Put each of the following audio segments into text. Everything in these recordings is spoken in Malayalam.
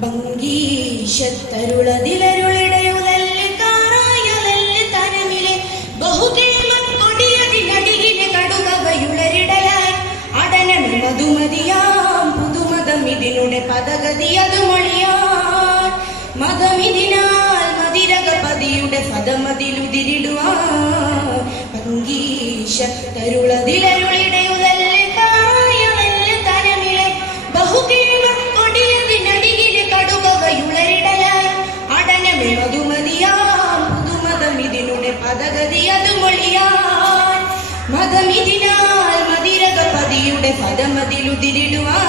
ഭംഗീശത്തരുളതിലരുളിടയുതല്ല് കാറായുതല്ല് തനമിലെ ബഹുകേമക്കൊടിയതിനടിയിലെ കടുകവയുളരിടലായി അടനമി മധുമതിയാം പുതുമതമിതിനുടെ പദഗതി അത് മൊഴിയാൻ മതമിതിനാൽ മതിരകപതിയുടെ പദമതിലുതിരിടുവാൻ ഭംഗീശത്തരുളതിലരുളിടയുതല്ല് കാറായുതല്ല് തനമിലെ ബഹുകേമക്കൊടിയതിനടിയിലെ കടുകവയുളരിടലായി അടനമി മധുമതിയാം പുതുമതമിതിനുടെ പദഗതി അത് മൊഴിയാൻ മതമിതിനാൽ മതിരകപതിയുടെ പദമതിലുതിരിടുവാൻ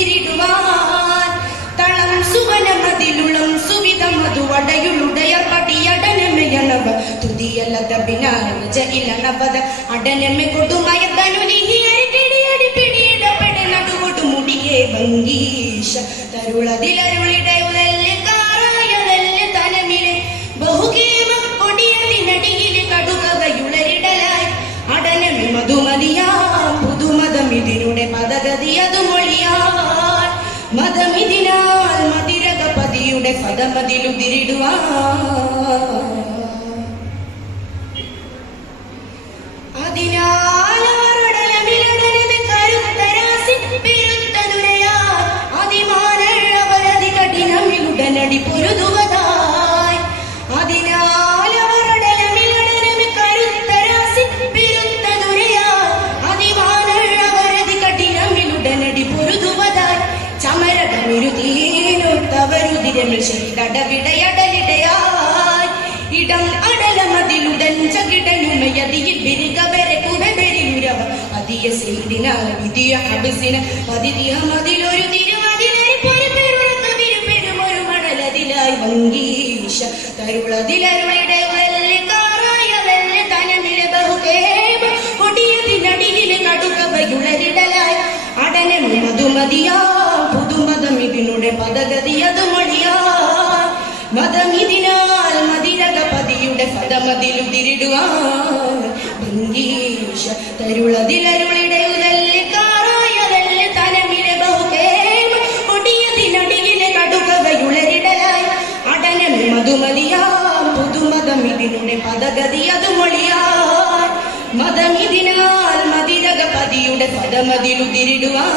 ചിതമതിലുതിരിടുവാൻ തളം സുവനമതിലുളം സുവിധമതു വടയുളുടയ പടിയടനമയനവ തുതിയലതബിനാരജ ഇലനവത അടനമെ കൊടുമയതനുനിഹിയരികിടിയടി പിടിയിടപെടെ നടുകൊടു മുടിയെ ഭംഗീശ തരുളതിലരുളിടയുതല്ല് കാറായുതല്ല് തനമിലെ ബഹുകേമ കൊടിയതിനടിയിലെ കടുകവയുളരിടലായി അടനമി മധുമതിയാം പുതുമതമിതിനുടെ പദഗതി അത് മൊഴിയാൻ മതമിതിനാൽ മതിരകപതിയുടെ പദമതിലുതിരിടുവാൻ അതിനാൽ അവരടലമിലടനമെ കരുത്തരാസി പെരുത്തനുരയാൽ അതിമാനവരതി കഠിനമിലുടനടി പൊരുതുവതായി അതിനാൽ അവരടലമിലടനമെ കരുത്തരാസി പെരുത്തനുരയാൽ അതിമാനവരതി കഠിനമിലുടനടി പൊരുതുവതായി ചമരകമിരുതീനൊത്തവരുതിരമിൽ ചെയ്തടവിടയടലിടയായി ഇടം അടലമതിലുടൻ ചകിടനുമയതിയിൽ ബിരുകവരെ കുവെരിലുരവ അതിയ സീഡിനാൽ വിധിയ അബിസിന പതിതിയ മതിലൊരു തിരുമതിലരി പൊരുപെരുളക്ക വിരുപെരുമൊരു മണലതിലായി ഭംഗീശ തരുളതിലരുളിടയുതല്ല് കാറായുതല്ല് തനമിലെ ബഹുകേമ കൊടിയതിനടിയിലെ കടുകവയുളരിടലായി അടനമി മധുമതിയാം പുതുമതമിതിനുടെ പദഗതി അത് മൊഴിയാൻ മതമിതിനാൽ മതിരകപതിയുടെ പദമതിലുതിരിടുവാൻ ഭംഗീശ തരുളതിലരുളിടയുതല്ല് കാറായുതല്ല് തനമിലെ ബഹുകേമ കൊടിയതിനടിയിലെ കടുകവയുളരിടലായി അടനമി മധുമതിയാം പുതുമതമിതിനുടെ പദഗതി അത് മൊഴിയാൻ മതമിതിനാൽ മതിരകപതിയുടെ പദമതിലുതിരിടുവാൻ